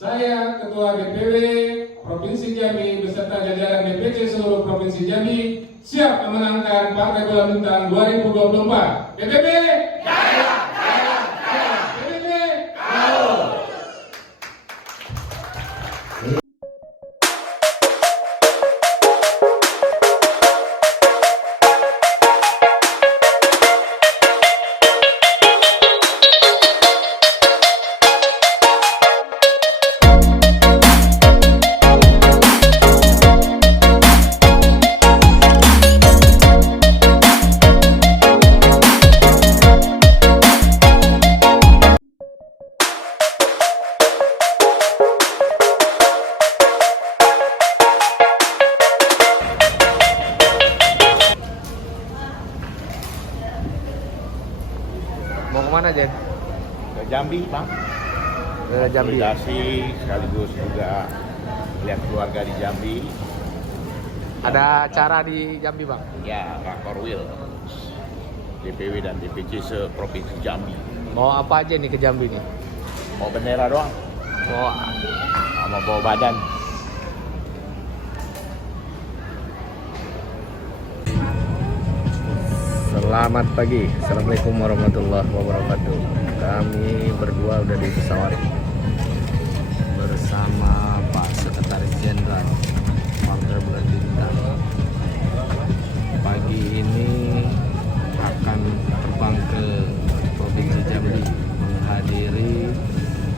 Saya Ketua DPW Provinsi Jambi beserta jajaran DPC seluruh Provinsi Jambi siap memenangkan Partai Bola Bintang 2024. DPP jaya, jaya, jaya. DPP jaya. Mau kemana, Jen? Ke Jambi, Bang. Ke Jambi. Konsolidasi sekaligus juga lihat keluarga di Jambi. Ada acara di Jambi, Bang? Ya, Rakor Will DPW dan DPC se-Provinsi Jambi. Mau apa aja nih ke Jambi nih? Mau bendera doang, Mau sama bawa badan. Selamat pagi, Assalamualaikum warahmatullahi wabarakatuh. Kami berdua udah di pesawat bersama Pak Sekretaris Jenderal Partai Bola Bintang. Pagi ini akan terbang ke Provinsi Jambi menghadiri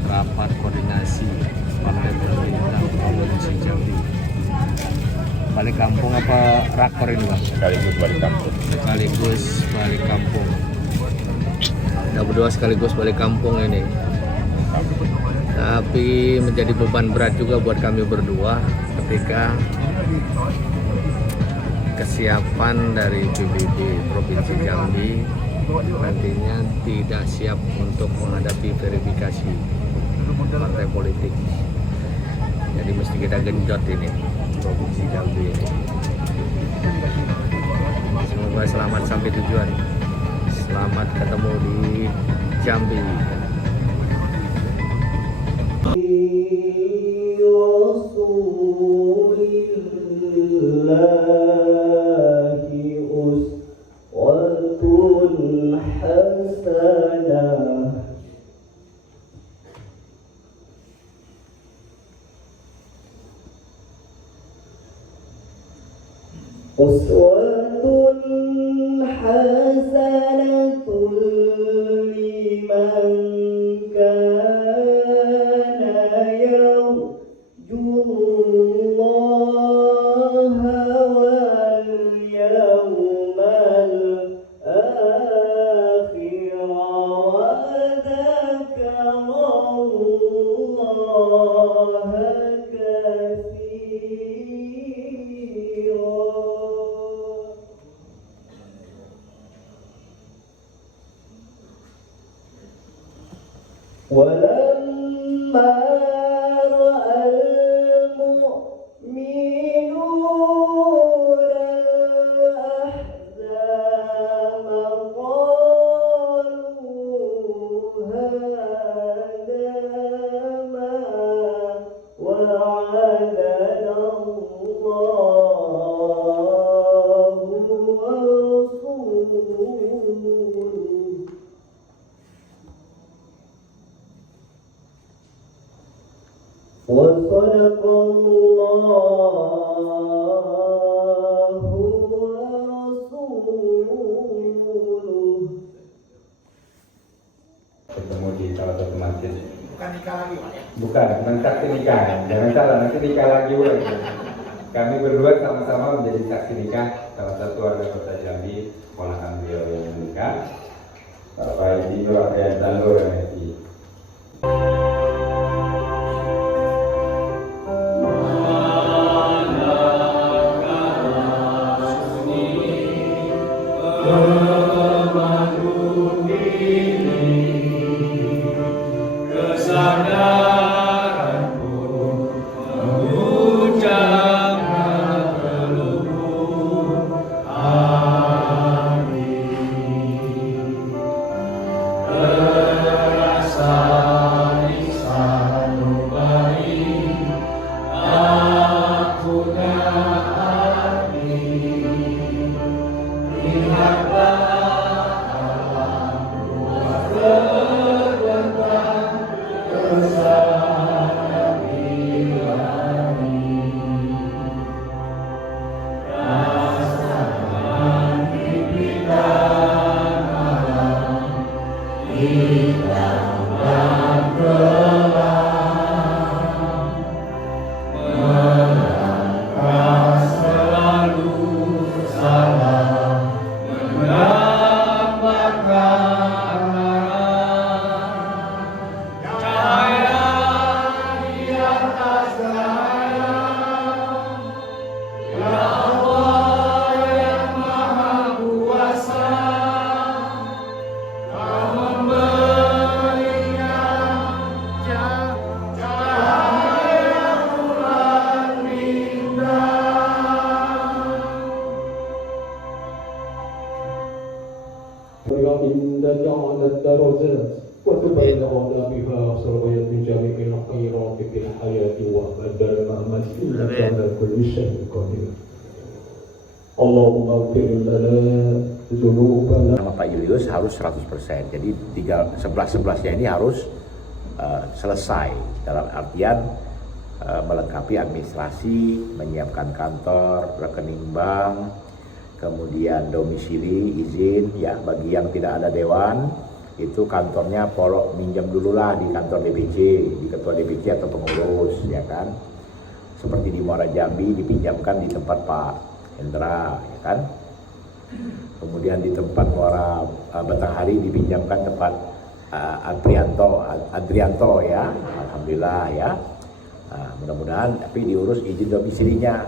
rapat koordinasi Partai Bola Bintang Provinsi Jambi. Balik kampung apa rakor ini, Bang? Sekaligus balik kampung. Sekaligus balik kampung. Kita berdua sekaligus balik kampung ini. Tapi menjadi beban berat juga buat kami berdua ketika kesiapan dari PBB Provinsi Jambi nantinya tidak siap untuk menghadapi verifikasi partai politik. Jadi mesti kita genjot ini Provinsi Jambi ini. Semoga selamat sampai tujuan. Selamat ketemu di Jambi. أسوة حسنة لمن كان يرجو الله واليوم الآخر وذكر الله كثيرا. ولما رأى المؤمنون الأحزاب قالوا هذا ما وعدنا الله ورسوله وصدق الله ورسوله. Ketemu di salah satu masjid. Bukan nikah lagi, Pak ya? Bukan saksi nikah. Jangan salah, nanti nikah lagi, Pak. Kami berdua sama-sama menjadi saksi nikah salah satu warga Kota Jambi, ponakan beliau yang menikah. Bapak Haji Nur Ariantan Nur Haji. Terasa الدرجات وتبلغنا بها صلوات من جميع الخيرات في الحياة وبعد الممات إنك على كل شيء قدير. اللهم اغفر لنا ذنوبنا. Nama Pak Julius harus 100%. Jadi 11-11-nya ini harus selesai dalam artian melengkapi administrasi, menyiapkan kantor, rekening bank, kemudian domisili, izin ya bagi yang tidak ada dewan itu kantornya polok minjam dulu lah di kantor DPC, di ketua DPC atau pengurus ya kan. Seperti di Muara Jambi dipinjamkan di tempat Pak Hendra ya kan. Kemudian di tempat Muara Batanghari dipinjamkan tempat Adrianto ya. Alhamdulillah ya. Nah, mudah-mudahan tapi diurus izin domisilinya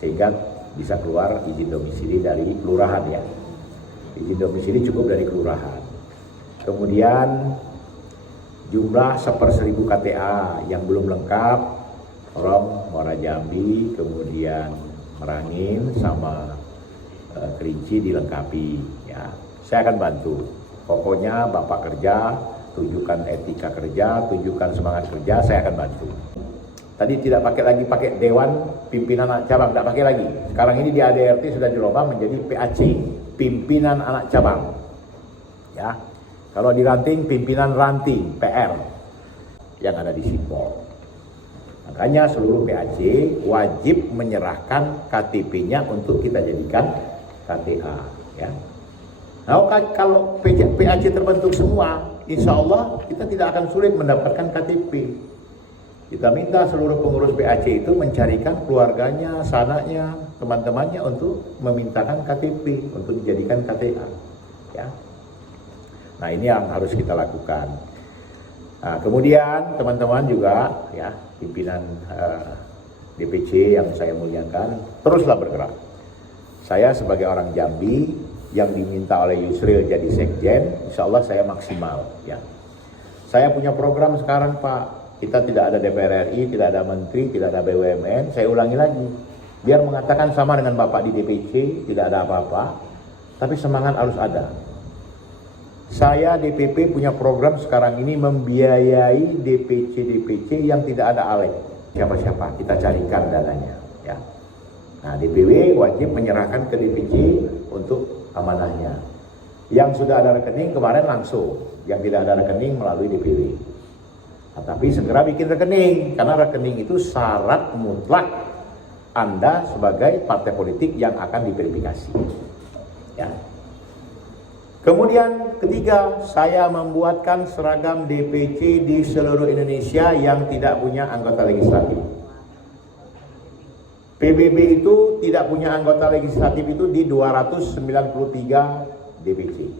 sehingga bisa keluar izin domisili dari kelurahan ya. Izin domisili cukup dari kelurahan. Kemudian jumlah 1/1000 KTA yang belum lengkap tolong Muara Jambi, kemudian Merangin sama Kerinci dilengkapi ya. Saya akan bantu. Pokoknya Bapak kerja, tunjukkan etika kerja, tunjukkan semangat kerja, saya akan bantu. Tadi tidak pakai dewan pimpinan anak cabang, tidak pakai lagi. Sekarang ini di ADRT sudah dirubah menjadi PAC, pimpinan anak cabang. Ya. Kalau di ranting, pimpinan ranting, PR yang ada di Sipol. Makanya seluruh PAC wajib menyerahkan KTP-nya untuk kita jadikan KTA. Ya. Nah, kalau PAC terbentuk semua, insya Allah kita tidak akan sulit mendapatkan KTP. Kita minta seluruh pengurus PAC itu mencarikan keluarganya, sananya, teman-temannya untuk memintakan KTP untuk dijadikan KTA. Ya. Nah ini yang harus kita lakukan. Nah, kemudian teman-teman juga ya pimpinan DPC yang saya muliakan teruslah bergerak. Saya sebagai orang Jambi yang diminta oleh Yusril jadi sekjen, insya Allah saya maksimal. Ya. Saya punya program sekarang Pak. Kita tidak ada DPR RI, tidak ada menteri, tidak ada BUMN. Saya ulangi lagi, biar mengatakan sama dengan Bapak di DPC, tidak ada apa-apa, tapi semangat harus ada. Saya DPP punya program sekarang ini membiayai DPC yang tidak ada ALEG. Siapa-siapa, kita carikan dananya. Ya. Nah, DPW wajib menyerahkan ke DPC untuk amanahnya. Yang sudah ada rekening kemarin langsung, yang tidak ada rekening melalui DPW. Nah, tapi segera bikin rekening, karena rekening itu syarat mutlak Anda sebagai partai politik yang akan diverifikasi. Ya. Kemudian ketiga, saya membuatkan seragam DPC di seluruh Indonesia yang tidak punya anggota legislatif. PBB itu tidak punya anggota legislatif itu di 293 DPC.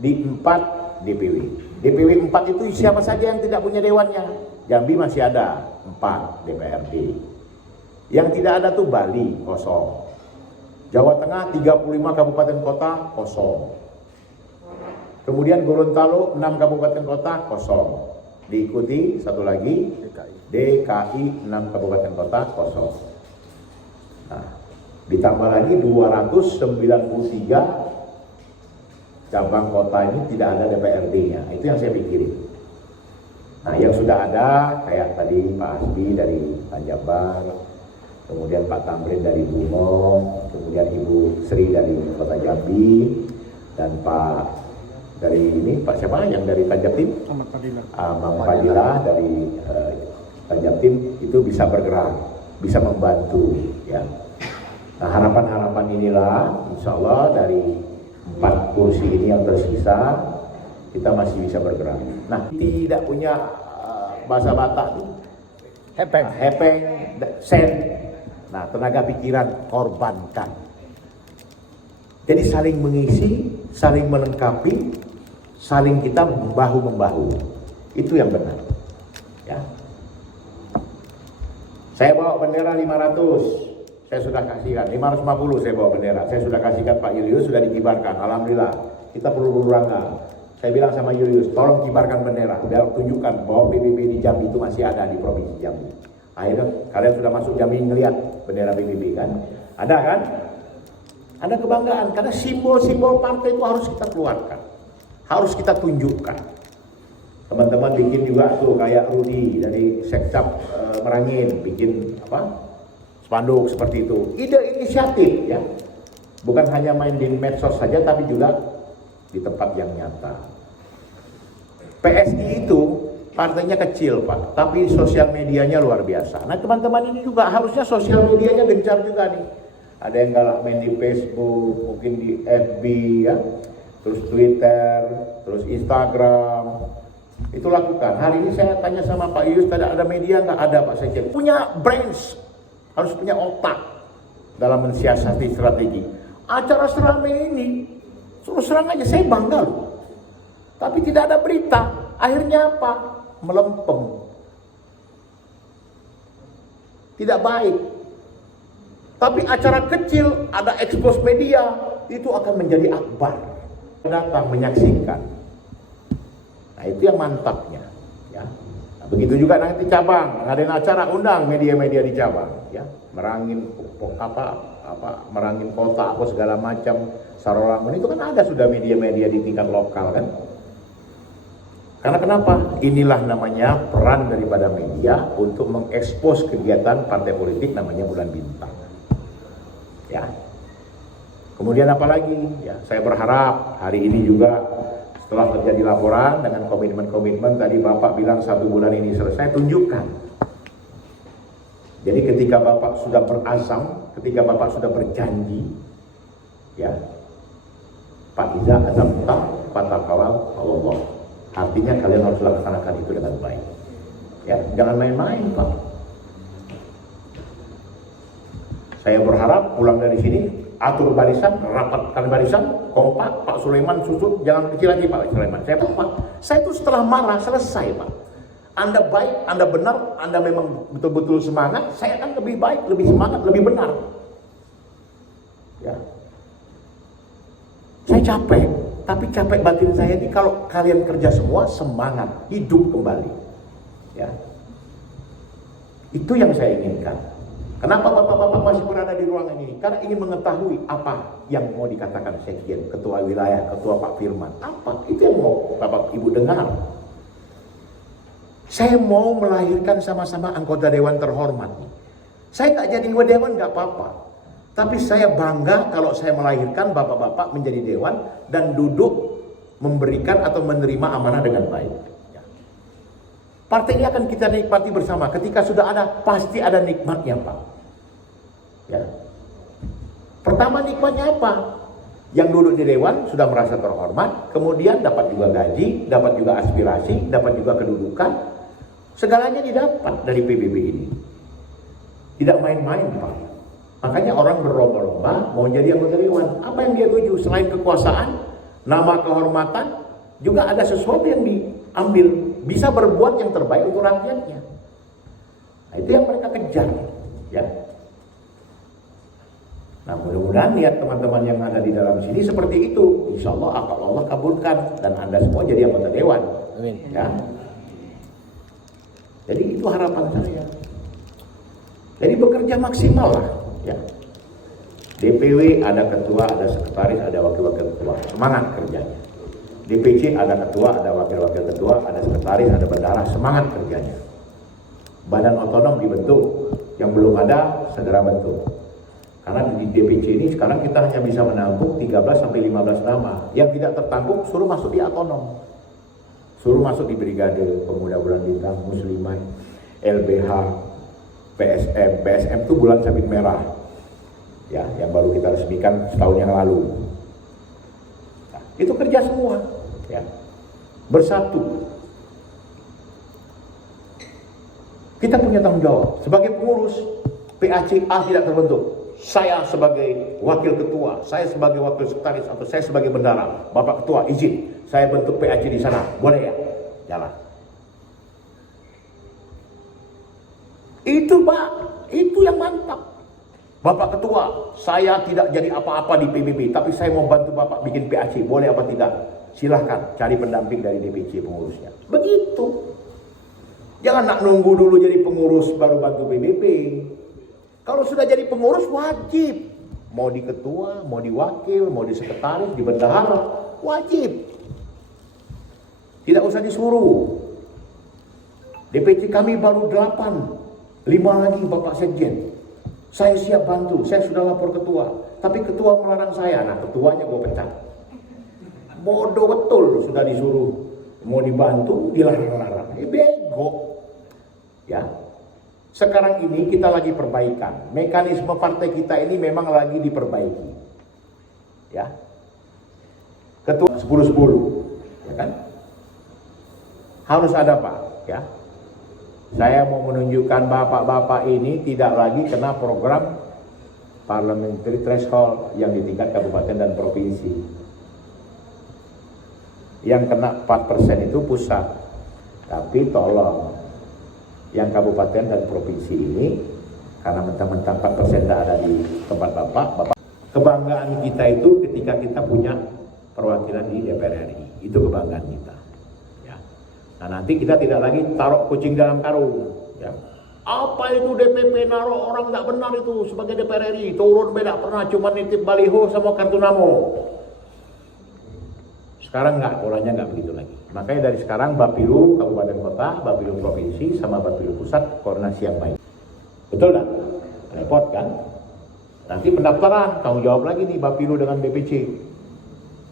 Di 4 DPW. DPW 4 itu siapa saja yang tidak punya dewannya? Jambi masih ada 4 DPRD. Yang tidak ada tuh Bali kosong. Jawa Tengah 35 kabupaten kota kosong. Kemudian Gorontalo 6 kabupaten kota kosong. Diikuti satu lagi DKI 6 kabupaten kota kosong. Nah, ditambah lagi 293 cabang kota ini tidak ada DPRD-nya. Itu yang saya pikirin. Nah, yang sudah ada kayak tadi Pak Asbi dari Tanjabar, kemudian Pak Tamrin dari Bungo, kemudian Ibu Sri dari Kota Jambi, dan Pak dari ini Pak siapa yang dari Tanjabtim? Ahmad Fadilah dari Tanjabtim itu bisa bergerak, bisa membantu. Ya. Nah, harapan-harapan inilah, insya Allah dari 4 kursi ini yang tersisa kita masih bisa bergerak. Nah, tidak punya bahasa Batak tuh hepeng, sen. Nah, tenaga pikiran korbankan. Jadi saling mengisi, saling melengkapi, saling kita bahu membahu. Itu yang benar. Ya. Saya bawa bendera 500. Saya sudah kasihkan 550, saya bawa bendera. Saya sudah kasihkan Pak Julius, sudah dikibarkan. Alhamdulillah. Kita perlu berangkat. Saya bilang sama Julius, tolong kibarkan bendera. Biar tunjukkan bahwa PBB di Jambi itu masih ada di Provinsi Jambi. Akhirnya kalian sudah masuk Jambi ngelihat bendera PBB kan? Ada kan? Ada kebanggaan karena simbol-simbol partai itu harus kita keluarkan. harus kita tunjukkan. Teman-teman bikin juga tuh kayak Rudi dari Sekcap Merangin bikin spanduk seperti itu. Ide inisiatif ya. Bukan hanya main di medsos saja tapi juga di tempat yang nyata. PSI itu partainya kecil Pak, tapi sosial medianya luar biasa. Nah teman-teman ini juga harusnya sosial medianya gencar juga nih. Ada yang galak main di Facebook, mungkin di FB ya, terus Twitter, terus Instagram. Itu lakukan. Hari ini saya tanya sama Pak Yus, ada media nggak? Ada Pak Sekjen. Punya brains, harus punya otak dalam mensiasati strategi. Acara seramai ini, suruh serang aja, saya bangga loh. Tapi tidak ada berita. Akhirnya apa? Melempem. Tidak baik. Tapi acara kecil, ada expose media, itu akan menjadi akbar. Datang menyaksikan. Nah itu yang mantapnya. Ya. Nah, begitu juga nanti cabang, ngadain acara, undang media-media di cabang. Ya. Merangin merangin kota, segala macam, Sarolangun, itu kan ada sudah media-media di tingkat lokal kan. Karena kenapa? Inilah namanya peran daripada media untuk mengekspos kegiatan partai politik namanya Bulan Bintang. Ya. Kemudian apa lagi? Ya, saya berharap hari ini juga setelah terjadi laporan dengan komitmen-komitmen tadi Bapak bilang 1 bulan ini selesai, tunjukkan. Jadi ketika Bapak sudah berazam, ketika Bapak sudah berjanji, ya, Pak Iza azamta fatakawal Allah. Artinya kalian harus laksanakan itu dengan baik. Ya, jangan main-main Pak. Saya berharap pulang dari sini atur barisan, rapatkan barisan, kompak, Pak Sulaiman susun, jangan kecil lagi Pak Sulaiman. Saya itu setelah marah selesai Pak. Anda baik, Anda benar, Anda memang betul-betul semangat, saya akan lebih baik, lebih semangat, lebih benar. Ya. Saya capek, tapi capek batin saya ini kalau kalian kerja semua semangat, hidup kembali. Ya. Itu yang saya inginkan. Kenapa bapak-bapak masih berada di ruangan ini? Karena ingin mengetahui apa yang mau dikatakan Sekjen, Ketua Wilayah, Ketua Pak Firman. Apa? Itu yang mau Bapak Ibu dengar. Saya mau melahirkan sama-sama anggota Dewan terhormat. Saya nggak jadi Dewan nggak apa-apa. Tapi saya bangga kalau saya melahirkan bapak-bapak menjadi Dewan dan duduk memberikan atau menerima amanah dengan baik. Partai ini akan kita nikmati bersama. Ketika sudah ada, pasti ada nikmatnya Pak. Ya. Pertama nikmatnya apa? Yang duduk di Dewan sudah merasa terhormat, kemudian dapat juga gaji, dapat juga aspirasi, dapat juga kedudukan. Segalanya didapat dari PBB ini. Tidak main-main Pak. Makanya orang berlomba-lomba mau jadi anggota Dewan. Apa yang dia tuju? Selain kekuasaan, nama kehormatan, juga ada sesuatu yang diambil. Bisa berbuat yang terbaik untuk rakyatnya. Nah, itu yang mereka kejar. Ya. Nah mudah-mudahan niat teman-teman yang ada di dalam sini seperti itu. Insya Allah akan Allah kabulkan dan Anda semua jadi anggota Dewan. Amin. Ya. Jadi itu harapan saya. Jadi bekerja maksimal lah. Ya. DPW ada ketua, ada sekretaris, ada wakil-wakil ketua. Semangat kerjanya. DPC ada ketua, ada wakil-wakil ketua, ada sekretaris, ada bendahara, semangat kerjanya. Badan otonom dibentuk, yang belum ada segera bentuk. Karena di DPC ini sekarang kita hanya bisa menampung 13-15 nama. Yang tidak tertampung suruh masuk di otonom. Suruh masuk di Brigade Pemuda Bulan Bintang, Musliman, LBH, PSM. PSM itu Bulan Sabit Merah. Ya, yang baru kita resmikan setahun yang lalu. Nah, itu kerja semua. Ya, bersatu. Kita punya tanggung jawab sebagai pengurus. PACA tidak terbentuk. Saya sebagai wakil ketua, saya sebagai wakil sekretaris, atau saya sebagai bendahara. Bapak ketua izin, saya bentuk PAC di sana, boleh ya? Jalan. Itu Pak, itu yang mantap. Bapak ketua, saya tidak jadi apa-apa di PBB, tapi saya mau bantu Bapak bikin PAC, boleh apa tidak? Silahkan cari pendamping dari DPC pengurusnya. Begitu. Jangan nak nunggu dulu jadi pengurus baru bantu PBB. Kalau sudah jadi pengurus wajib. Mau di ketua, mau di wakil, mau di sekretaris, di bendahara, wajib. Tidak usah disuruh. DPC kami baru 8, 5 lagi Bapak Sekjen. Saya siap bantu, saya sudah lapor ketua. Tapi ketua melarang saya, nah ketuanya gue pecat. Bodoh betul, sudah disuruh. Mau dibantu, dilarang-larang. Bego. Ya. Sekarang ini kita lagi perbaikan. Mekanisme partai kita ini memang lagi diperbaiki. Ya. Ketua 10-10. Ya kan? Harus ada Pak. Ya. Saya mau menunjukkan bapak-bapak ini tidak lagi kena program parliamentary threshold yang di tingkat kabupaten dan provinsi. Yang kena 4% itu pusat. Tapi tolong, yang kabupaten dan provinsi ini, karena mentang-mentang 4% tidak ada di tempat bapak, kebanggaan kita itu ketika kita punya perwakilan di DPR RI. Itu kebanggaan kita. Ya. Nah nanti kita tidak lagi taruh kucing dalam karung. Ya. Apa itu DPP naruh orang nggak benar itu sebagai DPR RI, turun beda pernah cuma nitip baliho sama kartu namo. Sekarang nggak, polanya nggak begitu lagi. Makanya dari sekarang Bapilu Kabupaten Kota, Bapilu Provinsi, sama Bapilu Pusat koordinasi yang baik. Betul nggak? Repot kan? Nanti pendaftaran, tanggung jawab lagi nih Bapilu dengan BPC.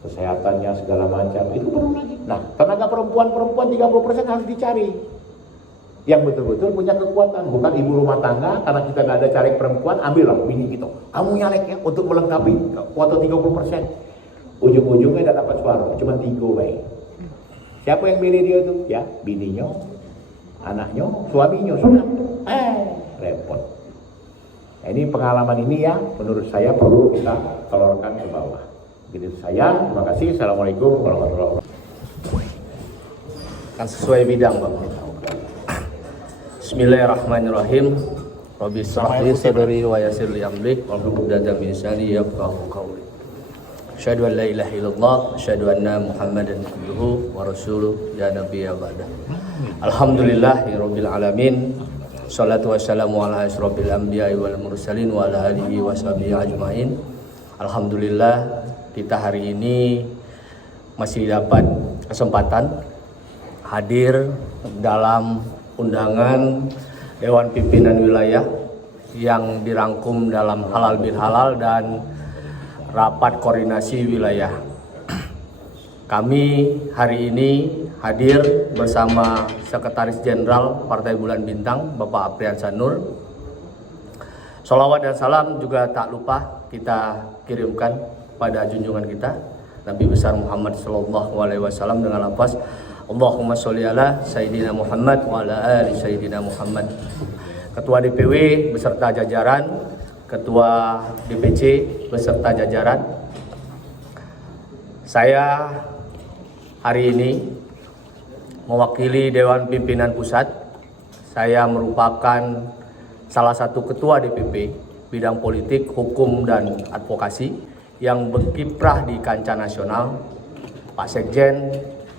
Kesehatannya segala macam, itu perlu lagi. Nah, tenaga perempuan 30% harus dicari. Yang betul-betul punya kekuatan, bukan ibu rumah tangga, karena kita nggak ada caleg perempuan, ambillah bini gitu. Kamu nyalek ya untuk melengkapi kuota 30%. Ujung-ujungnya tidak dapat suara, cuma 3 baik. Siapa yang milih dia tuh? Ya, bininya, anaknya, suaminya, sudah. Repot. Nah, ini pengalaman ini ya, menurut saya perlu kita telurkan ke bawah. Begitu saya, terima kasih. Assalamualaikum warahmatullahi wabarakatuh. Kan sesuai bidang Bapak. Bismillahirrahmanirrahim. Rabbi shrah li sadri wa yassir li amri wahlul 'uqdatam min lisani yafqahu qawli. Asyhadu an la ilaha illallah, asyhadu anna Muhammadan abduhu wa rasuluh ya nabiyya ba'da. Alhamdulillahirabbil alamin. Shalatu wassalamu ala asyrofil anbiya'i wal mursalin wa ala alihi washabihi ajmain. Alhamdulillah kita hari ini masih dapat kesempatan hadir dalam undangan Dewan Pimpinan Wilayah yang dirangkum dalam halal bin halal dan rapat koordinasi wilayah. Kami hari ini hadir bersama Sekretaris Jenderal Partai Bulan Bintang, Bapak Apriyansa Nur. Sholawat dan salam juga tak lupa kita kirimkan pada junjungan kita Nabi besar Muhammad SAW dengan lafaz Allahumma sholli ala Sayyidina Muhammad wa ala ali Sayyidina Muhammad. Ketua DPW beserta jajaran, Ketua DPC beserta jajaran. Saya hari ini mewakili Dewan Pimpinan Pusat. Saya merupakan salah satu ketua DPP bidang politik, hukum, dan advokasi yang berkiprah di kancah nasional. Pak Sekjen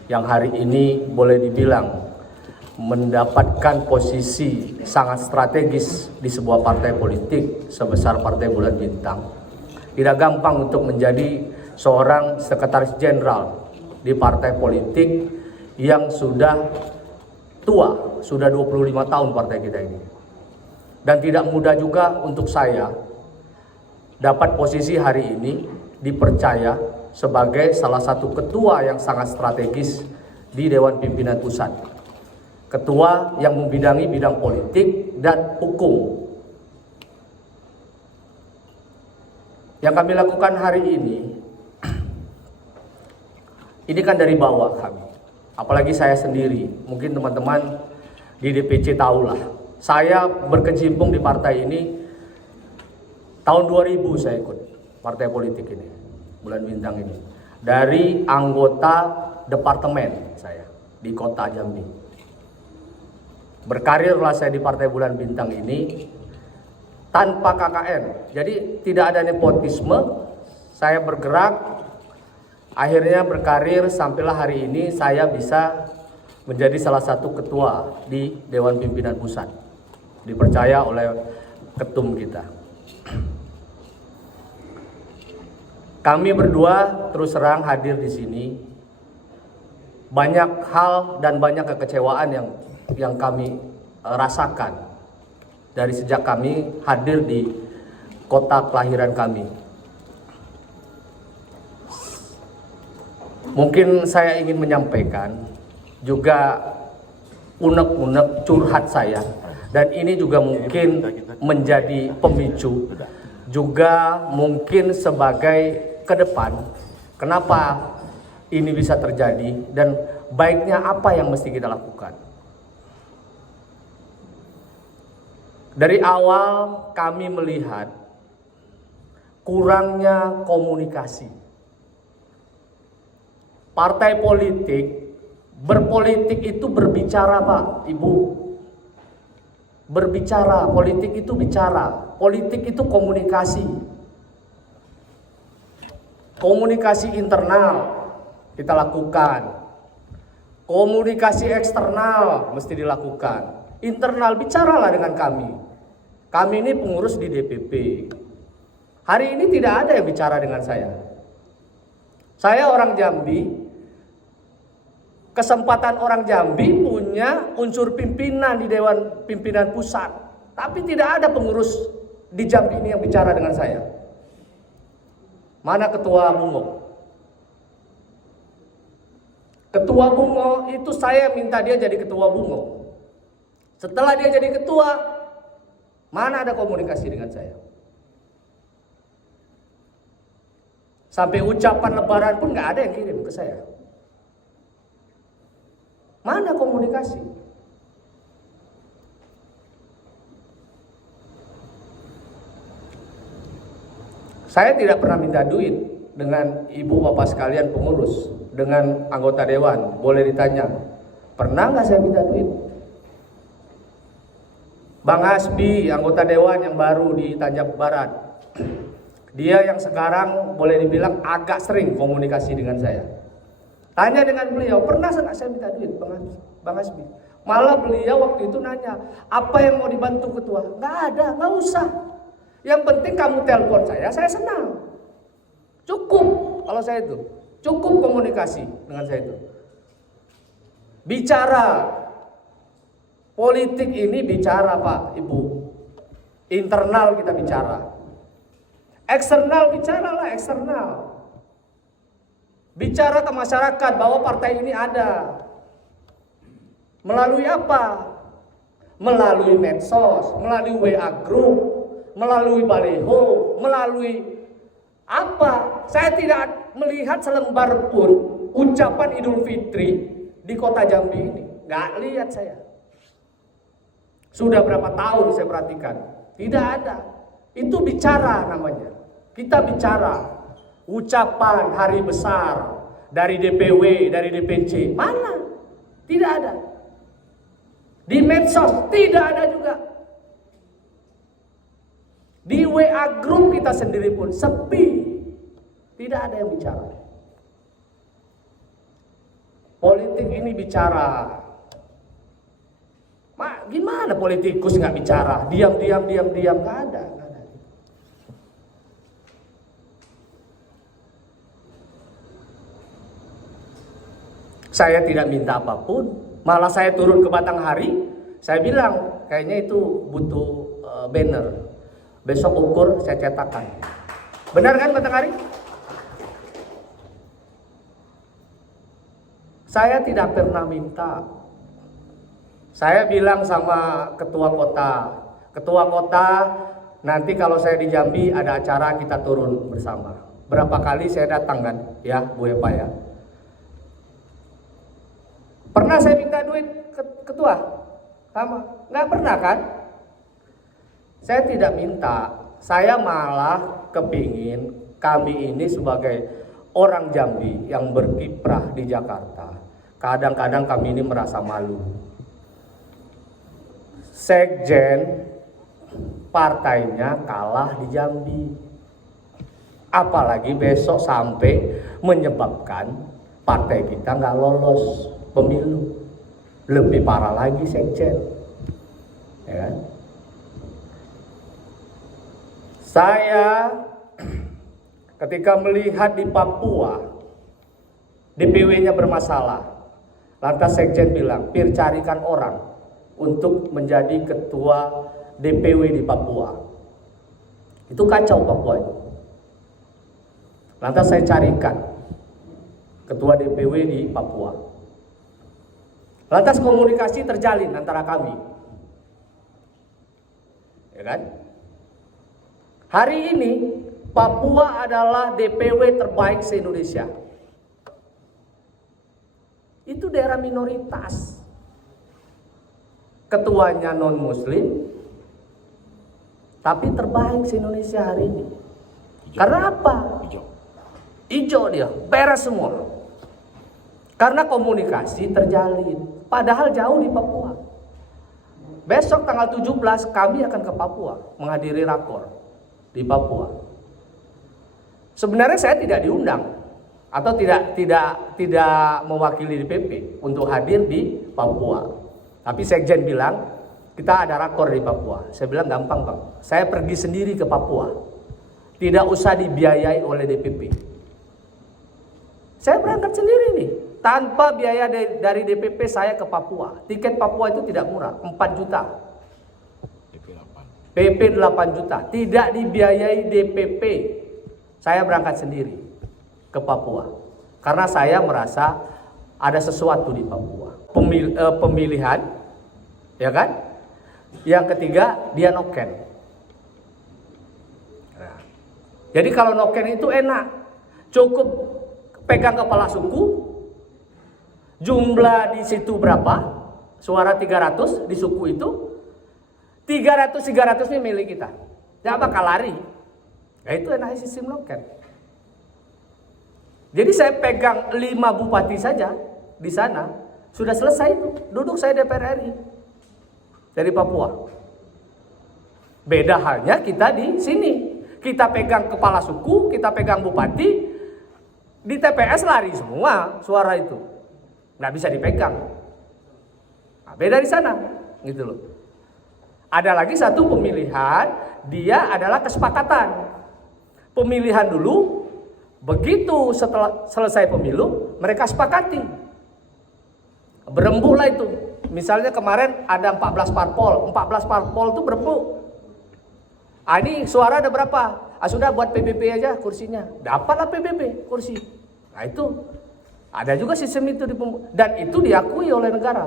yang hari ini boleh dibilang mendapatkan posisi sangat strategis di sebuah partai politik sebesar Partai Bulan Bintang. Tidak gampang untuk menjadi seorang sekretaris jenderal di partai politik yang sudah tua, sudah 25 tahun partai kita ini. Dan tidak mudah juga untuk saya dapat posisi hari ini dipercaya sebagai salah satu ketua yang sangat strategis di Dewan Pimpinan Pusat. Ketua yang membidangi bidang politik dan hukum. Yang kami lakukan hari ini kan dari bawah kami. Apalagi saya sendiri, mungkin teman-teman di DPC tahulah. Saya berkecimpung di partai ini tahun 2000 saya ikut partai politik ini, Bulan Bintang ini. Dari anggota departemen saya di Kota Jambi. Berkarirlah saya di Partai Bulan Bintang ini tanpa KKN. Jadi tidak ada nepotisme. Saya bergerak, akhirnya berkarir sampailah hari ini saya bisa menjadi salah satu ketua di Dewan Pimpinan Pusat. Dipercaya oleh ketum kita. Kami berdua terus terang hadir di sini banyak hal dan banyak kekecewaan yang kami rasakan dari sejak kami hadir di kota kelahiran kami. Mungkin saya ingin menyampaikan juga unek-unek curhat saya, dan ini juga mungkin menjadi pemicu juga mungkin sebagai ke depan kenapa ini bisa terjadi dan baiknya apa yang mesti kita lakukan. Dari awal kami melihat kurangnya komunikasi. Partai politik, berpolitik itu berbicara, Pak, Ibu. Berbicara, politik itu bicara. Politik itu komunikasi. Komunikasi internal kita lakukan. Komunikasi eksternal mesti dilakukan. Internal, bicaralah dengan kami. Kami ini pengurus di DPP. Hari ini tidak ada yang bicara dengan saya. Saya orang Jambi. Kesempatan orang Jambi punya unsur pimpinan di Dewan Pimpinan Pusat. Tapi tidak ada pengurus di Jambi ini yang bicara dengan saya. Mana Ketua Bungo? Ketua Bungo itu saya minta dia jadi Ketua Bungo. Setelah dia jadi ketua, mana ada komunikasi dengan saya? Sampai ucapan lebaran pun nggak ada yang kirim ke saya. Mana komunikasi? Saya tidak pernah minta duit dengan ibu bapak sekalian pengurus, dengan anggota dewan. Boleh ditanya, pernah nggak saya minta duit? Bang Hasbi, anggota dewan yang baru di Tanjab Barat, dia yang sekarang boleh dibilang agak sering komunikasi dengan saya. Tanya dengan beliau, pernah nggak saya minta duit, Bang Hasbi? Malah beliau waktu itu nanya, apa yang mau dibantu ketua? Nggak ada, nggak usah. Yang penting kamu telepon saya senang. Cukup kalau saya itu, cukup komunikasi dengan saya itu. Bicara, politik ini bicara Pak, Ibu. Internal kita bicara. Eksternal bicaralah eksternal. Bicara ke masyarakat bahwa partai ini ada. Melalui apa? Melalui medsos, melalui WA group, melalui baliho, melalui apa? Saya tidak melihat selembar pun ucapan Idul Fitri di kota Jambi ini. Nggak lihat saya. Sudah berapa tahun saya perhatikan. Tidak ada. Itu bicara namanya. Kita bicara. Ucapan hari besar dari DPW, dari DPC, mana? Tidak ada. Di medsos tidak ada juga. Di WA group kita sendiri pun sepi. Tidak ada yang bicara. Politik ini bicara. Gimana politikus nggak bicara? Diam, nggak ada. Saya tidak minta apapun, malah saya turun ke Batanghari, saya bilang kayaknya itu butuh banner. Besok ukur saya cetakan. Benar kan Batanghari? Saya tidak pernah minta. Saya bilang sama ketua kota, nanti kalau saya di Jambi ada acara kita turun bersama. Berapa kali saya datang kan, ya Bu Epa ya. Pernah saya minta duit ketua? Sama? Nggak pernah kan? Saya tidak minta. Saya malah kepingin kami ini sebagai orang Jambi yang berkiprah di Jakarta. Kadang-kadang kami ini merasa malu. Sekjen partainya kalah di Jambi. Apalagi besok sampai menyebabkan partai kita nggak lolos pemilu. Lebih parah lagi sekjen, ya kan? Saya ketika melihat di Papua DPW-nya bermasalah, Lantas Sekjen bilang, Pir carikan orang untuk menjadi ketua DPW di Papua. Itu kacau Papua itu. Lantas saya carikan ketua DPW di Papua. Lantas komunikasi terjalin antara kami. Ya kan? Hari ini Papua adalah DPW terbaik se-Indonesia. Itu daerah minoritas. Ketuanya non-muslim, tapi terbaik se-Indonesia hari ini. Karena apa? Hijau dia, beres semua. Karena komunikasi terjalin. Padahal jauh di Papua. Besok tanggal 17 kami akan ke Papua menghadiri rakor di Papua. Sebenarnya saya tidak diundang atau tidak mewakili DPP untuk hadir di Papua. Tapi Sekjen bilang kita ada rakor di Papua. Saya bilang gampang Bang, saya pergi sendiri ke Papua. Tidak usah dibiayai oleh DPP. Saya berangkat sendiri nih, tanpa biaya dari DPP saya ke Papua. Tiket Papua itu tidak murah, 4 juta. PP 8 juta, tidak dibiayai DPP. Saya berangkat sendiri ke Papua. Karena saya merasa ada sesuatu di Papua. Pemilihan, ya kan? Yang ketiga, dia noken. Nah, jadi kalau noken itu enak, cukup pegang kepala suku, jumlah di situ berapa, suara 300 di suku itu, 300 ini milik kita, tidak bakal lari. Ya itu enaknya sistem noken. Jadi saya pegang 5 bupati saja di sana, sudah selesai itu, duduk saya DPR RI dari Papua. Beda halnya kita di sini, kita pegang kepala suku, kita pegang bupati, di TPS lari semua suara itu, nggak bisa dipegang. Nah, beda di sana, gitu loh. Ada lagi satu pemilihan, dia adalah kesepakatan. Pemilihan dulu, begitu setelah selesai pemilu, mereka sepakati. Berembuk lah itu. Misalnya kemarin ada 14 parpol itu berembuk. Ini suara ada berapa? Sudah buat PBB aja kursinya. Dapatlah PBB kursi. Nah itu, ada juga sistem itu dan itu diakui oleh negara.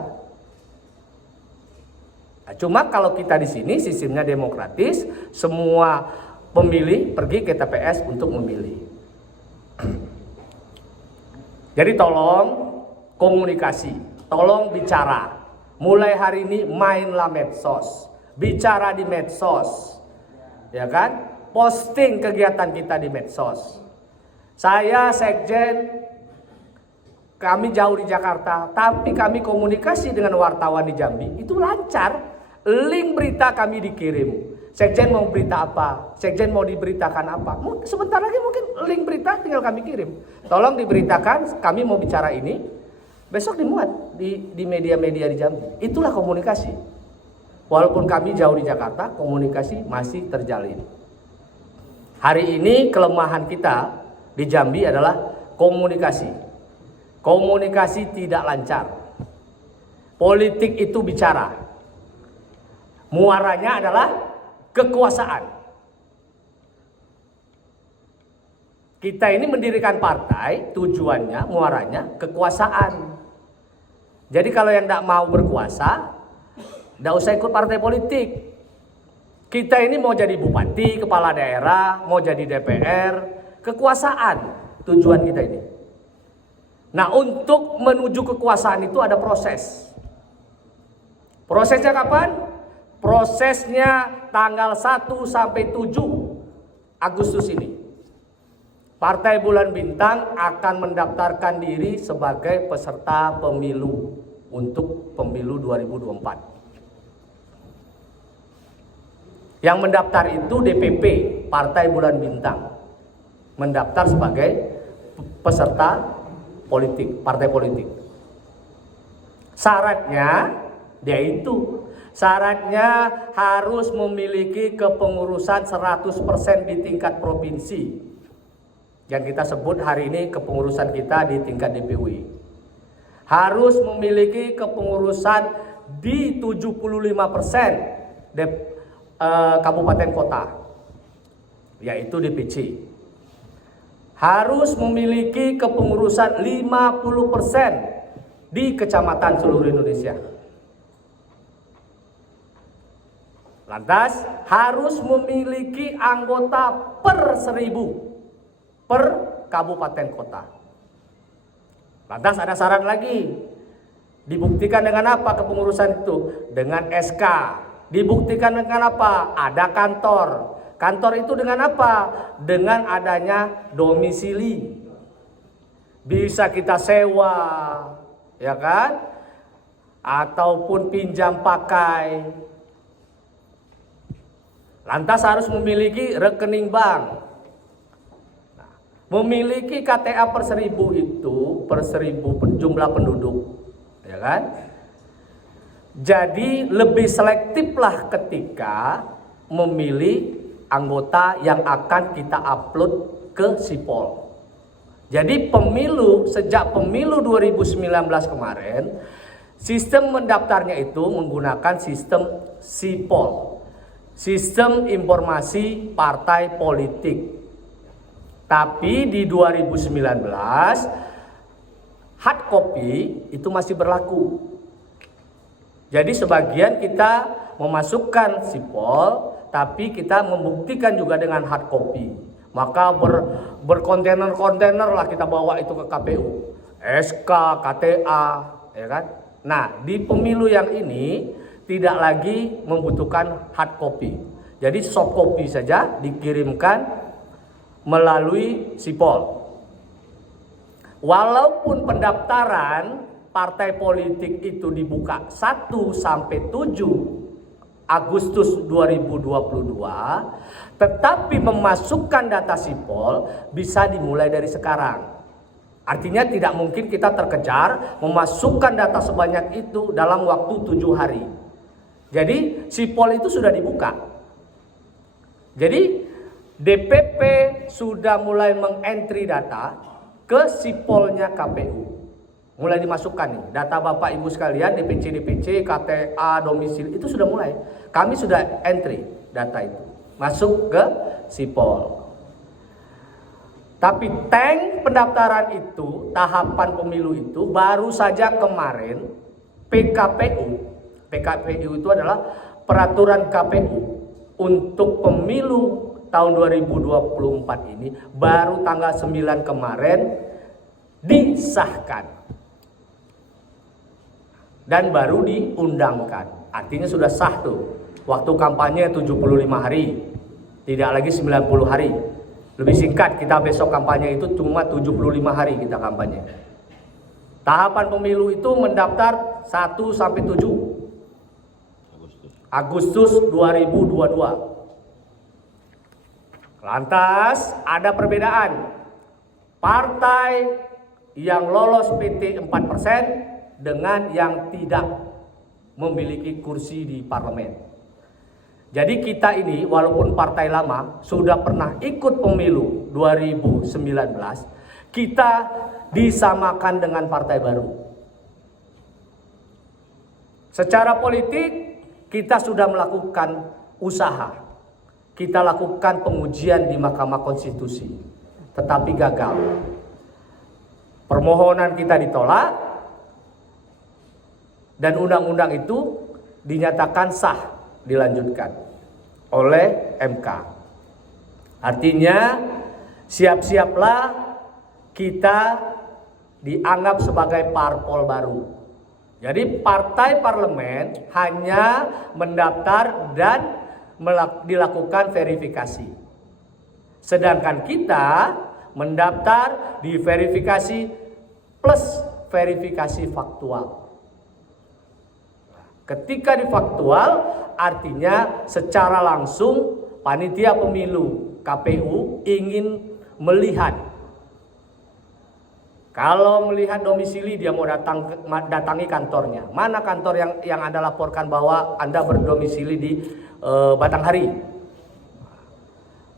Nah, cuma kalau kita di sini sistemnya demokratis, semua pemilih pergi ke TPS untuk memilih. Jadi tolong komunikasi, tolong bicara. Mulai hari ini mainlah medsos, bicara di medsos, ya kan? Posting kegiatan kita di medsos. Saya Sekjen, kami jauh di Jakarta, tapi kami komunikasi dengan wartawan di Jambi itu lancar. Link berita kami dikirim. Sekjen mau berita apa? Sekjen mau diberitakan apa? Sebentar lagi mungkin link berita tinggal kami kirim. Tolong diberitakan, kami mau bicara ini. Besok dimuat di media-media di Jambi. Itulah komunikasi. Walaupun kami jauh di Jakarta, komunikasi masih terjalin. Hari ini kelemahan kita di Jambi adalah komunikasi. Komunikasi tidak lancar. Politik itu bicara. Muaranya adalah kekuasaan. Kita ini mendirikan partai, tujuannya, muaranya kekuasaan. Jadi kalau yang tidak mau berkuasa, tidak usah ikut partai politik. Kita ini mau jadi bupati, kepala daerah, mau jadi DPR, kekuasaan tujuan kita ini. Nah, untuk menuju kekuasaan itu ada proses. Prosesnya kapan? Prosesnya tanggal 1 sampai 7 Agustus ini. Partai Bulan Bintang akan mendaftarkan diri sebagai peserta pemilu untuk pemilu 2024. Yang mendaftar itu DPP, Partai Bulan Bintang. Mendaftar sebagai peserta politik, partai politik. Syaratnya syaratnya harus memiliki kepengurusan 100% di tingkat provinsi. Yang kita sebut hari ini kepengurusan kita di tingkat DPW. harus memiliki kepengurusan di 75% kabupaten kota, yaitu DPC. Harus memiliki kepengurusan 50% di kecamatan seluruh Indonesia. Lantas harus memiliki anggota per 1000 per kabupaten kota. Lantas ada syarat lagi. Dibuktikan dengan apa kepengurusan itu? Dengan SK. Dibuktikan dengan apa? Ada kantor. Kantor itu dengan apa? Dengan adanya domisili. Bisa kita sewa, ya kan? Ataupun pinjam pakai. Lantas harus memiliki rekening bank. Nah, memiliki KTA per 1000 itu per 1000 jumlah penduduk, ya kan? Jadi lebih selektiflah ketika memilih anggota yang akan kita upload ke Sipol. Jadi sejak pemilu 2019 kemarin, sistem mendaftarnya itu menggunakan sistem Sipol. Sistem informasi partai politik. Tapi di 2019 hard copy itu masih berlaku. Jadi sebagian kita memasukkan Sipol, tapi kita membuktikan juga dengan hard copy. Maka berkontainer-kontainer lah kita bawa itu ke KPU, SK, KTA, ya kan? Nah, di pemilu yang ini tidak lagi membutuhkan hard copy. Jadi soft copy saja dikirimkan melalui Sipol. Walaupun pendaftaran partai politik itu dibuka 1 sampai 7 Agustus 2022, tetapi memasukkan data Sipol bisa dimulai dari sekarang. Artinya tidak mungkin kita terkejar memasukkan data sebanyak itu dalam waktu 7 hari. Jadi Sipol itu sudah dibuka. Jadi DPP sudah mulai mengentry data ke Sipolnya KPU. Mulai dimasukkan nih data Bapak Ibu sekalian, DPC, KTA, domisili itu sudah mulai. Kami sudah entry data itu masuk ke Sipol. Tapi tank pendaftaran itu, tahapan pemilu itu baru saja kemarin PKPU itu adalah peraturan KPU untuk pemilu tahun 2024 ini baru tanggal 9 kemarin disahkan dan baru diundangkan. Artinya sudah sah tuh. Waktu kampanye 75 hari, tidak lagi 90 hari. Lebih singkat, kita besok kampanye itu cuma 75 hari kita kampanye. Tahapan pemilu itu mendaftar 1 sampai 7 Agustus 2022. Lantas ada perbedaan. Partai yang lolos PT 4% dengan yang tidak memiliki kursi di parlemen. Jadi kita ini walaupun partai lama sudah pernah ikut pemilu 2019, kita disamakan dengan partai baru. Secara politik kita sudah melakukan usaha. Kita lakukan pengujian di Mahkamah Konstitusi, tetapi gagal. Permohonan kita ditolak dan undang-undang itu dinyatakan sah dilanjutkan oleh MK. Artinya siap-siaplah kita dianggap sebagai parpol baru. Jadi partai parlemen hanya mendaftar dan dilakukan verifikasi. Sedangkan kita mendaftar, diverifikasi plus verifikasi faktual. Ketika di faktual artinya secara langsung panitia pemilu KPU ingin melihat. Kalau melihat domisili dia mau datangi kantornya. Mana kantor yang Anda laporkan bahwa Anda berdomisili di Batanghari.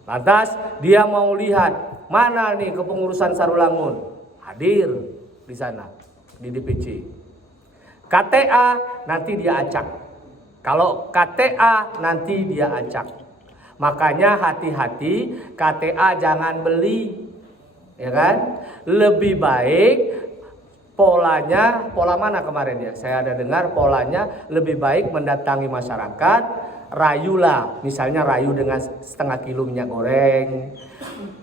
Lantas dia mau lihat mana nih kepengurusan Sarulangun, hadir di sana. di DPC. KTA nanti dia acak. Kalau KTA nanti dia acak. Makanya hati-hati, KTA jangan beli. Ya kan? Lebih baik polanya, pola mana kemarin ya? Saya ada dengar polanya lebih baik mendatangi masyarakat, rayulah, misalnya rayu dengan setengah kilo minyak goreng,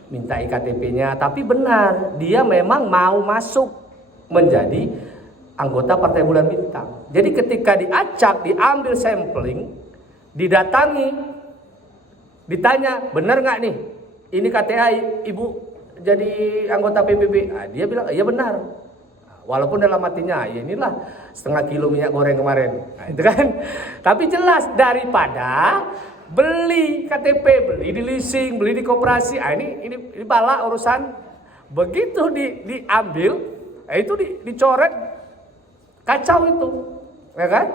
minta IKTP-nya. Tapi benar, dia memang mau masuk menjadi anggota Partai Bulan Bintang. Jadi ketika diacak, diambil sampling, didatangi, ditanya, benar nggak nih? Ini KTA ibu jadi anggota PBB? Nah, dia bilang, iya benar. Walaupun dalam hatinya, ya inilah setengah kilo minyak goreng kemarin. Nah, itu kan. Tapi jelas daripada beli KTP, beli di leasing, beli di koperasi. Ah, ini bala urusan. Begitu diambil, itu dicoret, kacau itu, ya kan?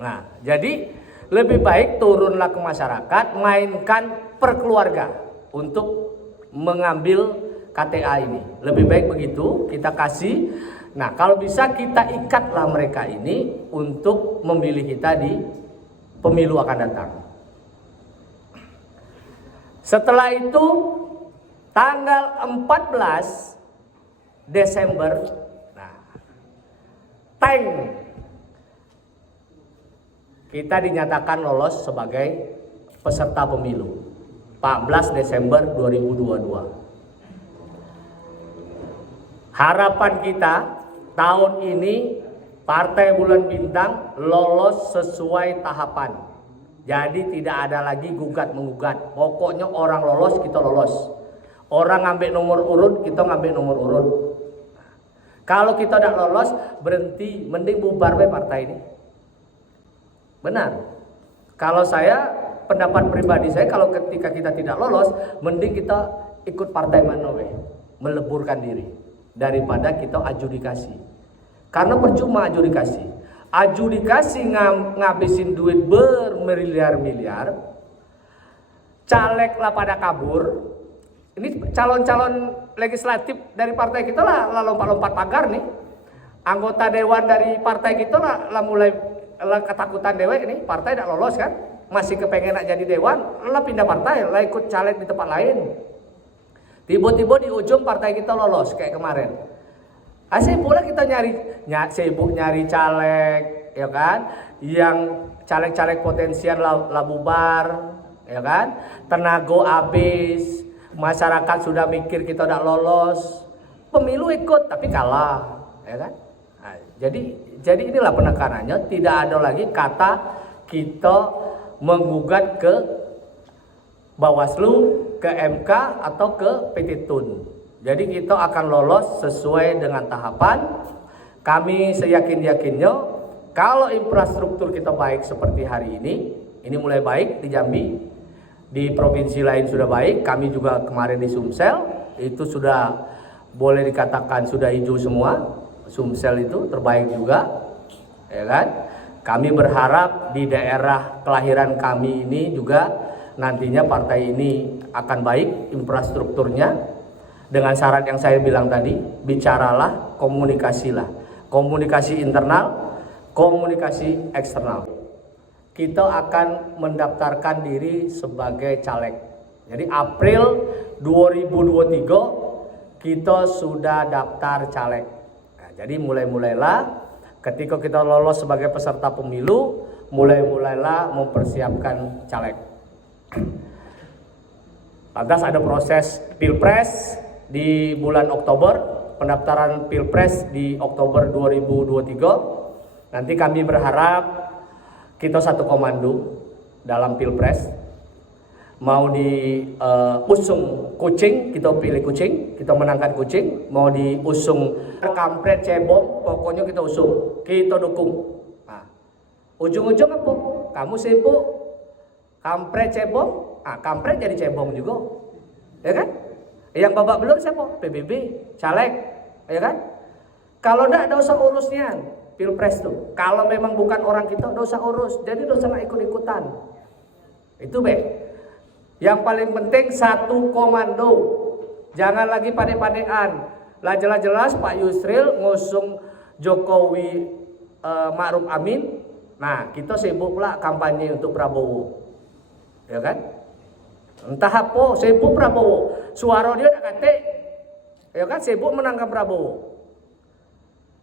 Nah, jadi lebih baik turunlah ke masyarakat, mainkan per keluarga untuk mengambil KTA ini. Lebih baik begitu, kita kasih. Nah, kalau bisa kita ikatlah mereka ini untuk memilih kita di pemilu akan datang. Setelah itu tanggal 14 Desember, nah, tank kita dinyatakan lolos sebagai peserta pemilu 14 Desember 2022. Harapan kita tahun ini Partai Bulan Bintang lolos sesuai tahapan. Jadi tidak ada lagi gugat-mengugat. Pokoknya orang lolos, kita lolos. Orang ngambil nomor urut, kita ngambil nomor urut. Kalau kita tidak lolos, berhenti. Mending bubar we partai ini. Benar. Kalau saya, pendapat pribadi saya, kalau ketika kita tidak lolos, mending kita ikut partai mana we, meleburkan diri daripada kita adjudikasi. Karena percuma adjudikasi ngabisin duit bermiliar-miliar, caleg lah pada kabur. Ini calon-calon legislatif dari partai kita lah lompat-lompat pagar nih. Anggota dewan dari partai kita lah mulai ketakutan dewe ini, partai tidak lolos kan, masih kepengen nak jadi dewan, lah pindah partai, lah ikut caleg di tempat lain. Tiba-tiba di ujung partai kita lolos kayak kemarin. Asal pula kita sibuk nyari caleg, ya kan? Yang caleg-caleg potensial lah bubar, ya kan? Tenaga habis, masyarakat sudah mikir kita tidak lolos, pemilu ikut tapi kalah, ya kan? Nah, jadi inilah penekanannya, tidak ada lagi kata kita menggugat ke Bawaslu, ke MK atau ke PT Tun. Jadi kita akan lolos sesuai dengan tahapan. Kami seyakin-yakinnya kalau infrastruktur kita baik seperti hari ini mulai baik di Jambi, di provinsi lain sudah baik. Kami juga kemarin di Sumsel itu sudah boleh dikatakan sudah hijau semua. Sumsel itu terbaik juga, ya kan? Kami berharap di daerah kelahiran kami ini juga nantinya partai ini akan baik infrastrukturnya. Dengan syarat yang saya bilang tadi, bicaralah, komunikasilah. Komunikasi internal, komunikasi eksternal. Kita akan mendaftarkan diri sebagai caleg. Jadi April 2023 kita sudah daftar caleg. Nah, jadi mulailah ketika kita lolos sebagai peserta pemilu, mulailah mempersiapkan caleg. Lantas ada proses Pilpres di bulan Oktober, pendaftaran Pilpres di Oktober 2023. Nanti kami berharap kita satu komando dalam Pilpres. Mau diusung Kucing, kita pilih Kucing, kita menangkan Kucing. Mau diusung kampret cebong, pokoknya kita usung, kita dukung. Nah, ujung-ujung apa? Kamu sibuk kampret cebong, kampret jadi cebong juga, ya kan? Yang babak belur siapa? PBB, caleg, ya kan? Kalau enggak usah urusnya Pilpres tuh. Kalau memang bukan orang kita, enggak usah urus. Jadi enggak usah ikut-ikutan. Itu Yang paling penting satu komando. Jangan lagi pade-padean. Lah jelas-jelas Pak Yusril ngusung Jokowi Ma'ruf Amin, nah kita sibuk pula kampanye untuk Prabowo, ya kan? Entah apa, sibuk Prabowo, suara dia nak kate, ya kan? Sibuk menangkan Prabowo.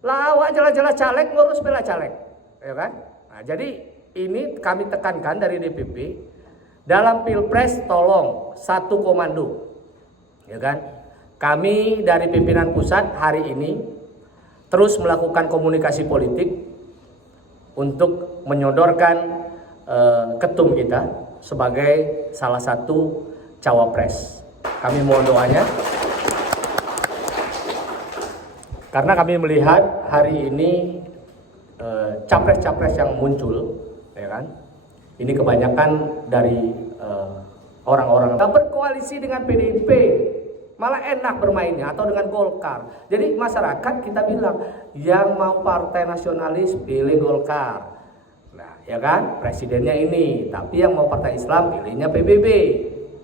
Lah awak jelas-jelas caleg ngurus bela caleg, ya kan? Nah, jadi ini kami tekankan dari DPP dalam Pilpres tolong satu komando, ya kan? Kami dari pimpinan pusat hari ini terus melakukan komunikasi politik untuk menyodorkan ketum kita sebagai salah satu cawapres. Kami mohon doanya karena kami melihat hari ini capres-capres yang muncul, ya kan? Ini kebanyakan dari orang-orang yang berkoalisi dengan PDIP, malah enak bermainnya, atau dengan Golkar. Jadi masyarakat kita bilang yang mau partai nasionalis pilih Golkar, nah ya kan, presidennya ini. Tapi yang mau partai Islam pilihnya PBB.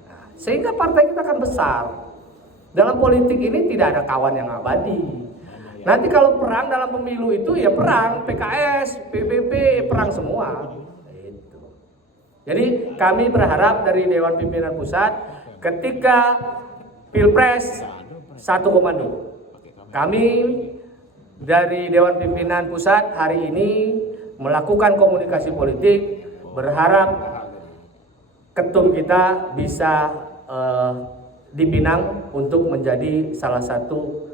Nah, sehingga partai kita akan besar. Dalam politik ini tidak ada kawan yang abadi. Nanti kalau perang dalam pemilu itu ya perang PKS, PBB, perang semua. Itu. Jadi kami berharap dari Dewan Pimpinan Pusat ketika Pilpres satu komando. Kami dari Dewan Pimpinan Pusat hari ini melakukan komunikasi politik, berharap ketum kita bisa dipinang untuk menjadi salah satu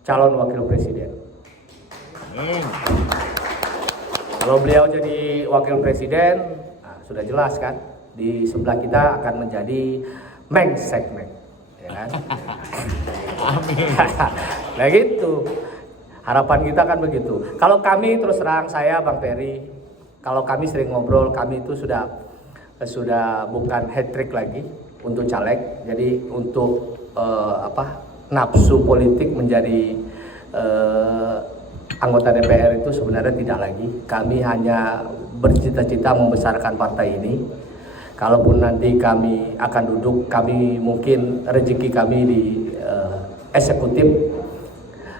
calon wakil presiden. Kalau beliau jadi wakil presiden, nah, sudah jelas kan, di sebelah kita akan menjadi mengsek. Kan? Nah gitu, harapan kita kan begitu. Kalau kami terus terang, saya Bang Peri, kalau kami sering ngobrol, kami itu sudah bukan hat-trick lagi untuk caleg. Jadi untuk nafsu politik menjadi anggota DPR itu sebenarnya tidak lagi. Kami hanya bercita-cita membesarkan partai ini. Kalaupun nanti kami akan duduk, kami mungkin rezeki kami di eksekutif.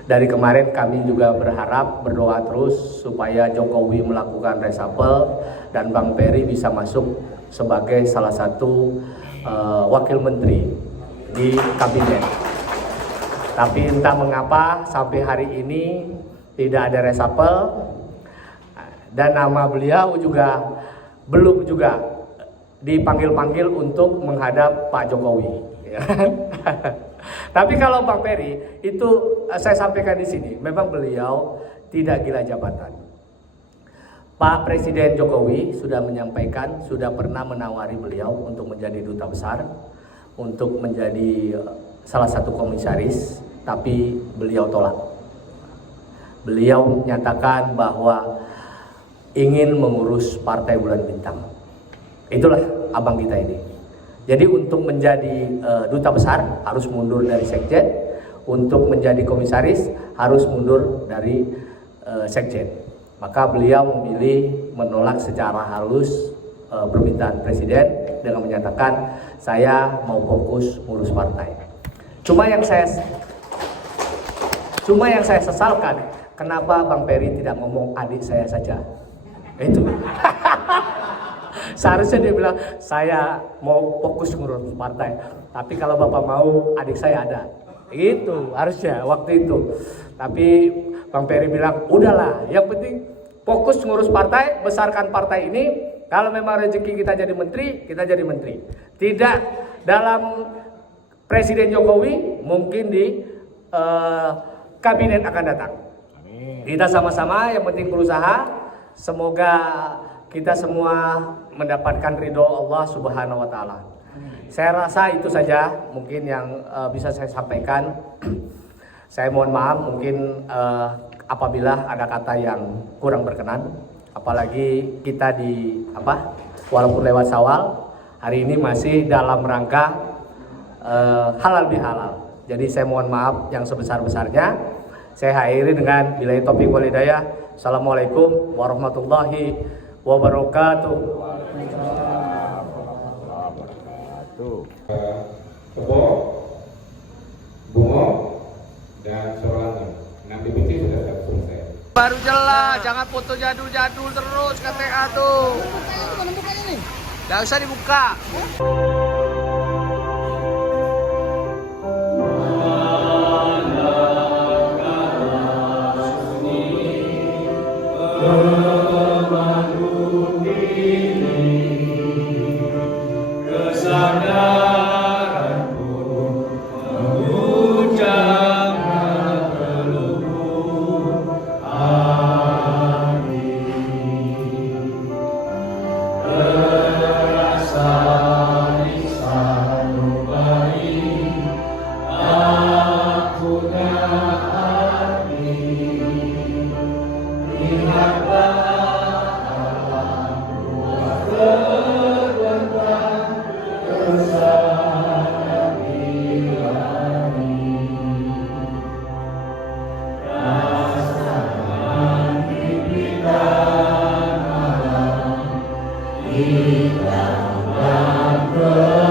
Dari kemarin kami juga berdoa terus supaya Jokowi melakukan reshuffle dan Bang Peri bisa masuk sebagai salah satu wakil menteri di kabinet. Tapi entah mengapa sampai hari ini tidak ada reshuffle dan nama beliau juga belum juga dipanggil-panggil untuk menghadap Pak Jokowi. Tapi kalau Bang Peri itu saya sampaikan di sini, memang beliau tidak gila jabatan. Pak Presiden Jokowi sudah menyampaikan, sudah pernah menawari beliau untuk menjadi duta besar, untuk menjadi salah satu komisaris, tapi beliau tolak. Beliau menyatakan bahwa ingin mengurus Partai Bulan Bintang. Itulah abang kita ini. Jadi untuk menjadi duta besar harus mundur dari sekjen, untuk menjadi komisaris harus mundur dari sekjen. Maka beliau memilih menolak secara halus permintaan presiden dengan menyatakan saya mau fokus ngurus partai. Cuma yang saya sesalkan, kenapa Bang Peri tidak ngomong adik saya saja? Itu. Seharusnya dia bilang saya mau fokus ngurus partai, tapi kalau bapak mau adik saya ada. Itu harusnya waktu itu. Tapi Bang Peri bilang udahlah, yang penting fokus ngurus partai, besarkan partai ini. Kalau memang rezeki kita jadi menteri, kita jadi menteri. Tidak dalam Presiden Jokowi, mungkin di kabinet akan datang. Kita sama-sama yang penting berusaha. Semoga kita semua mendapatkan ridho Allah Subhanahu wa Ta'ala. Saya rasa itu saja mungkin yang bisa saya sampaikan. Saya mohon maaf mungkin apabila ada kata yang kurang berkenan, apalagi kita walaupun lewat Syawal, hari ini masih dalam rangka halal bihalal. Jadi saya mohon maaf yang sebesar-besarnya. Saya akhiri dengan billahi taufiq wal hidayah. Assalamualaikum warahmatullahi wabarakatuh. Kebo, Bungo, dan Sorolangan. 6 DPC sudah selesai. baru jelas, jangan foto jadul-jadul terus KTA tuh. Gak usah dibuka. Kita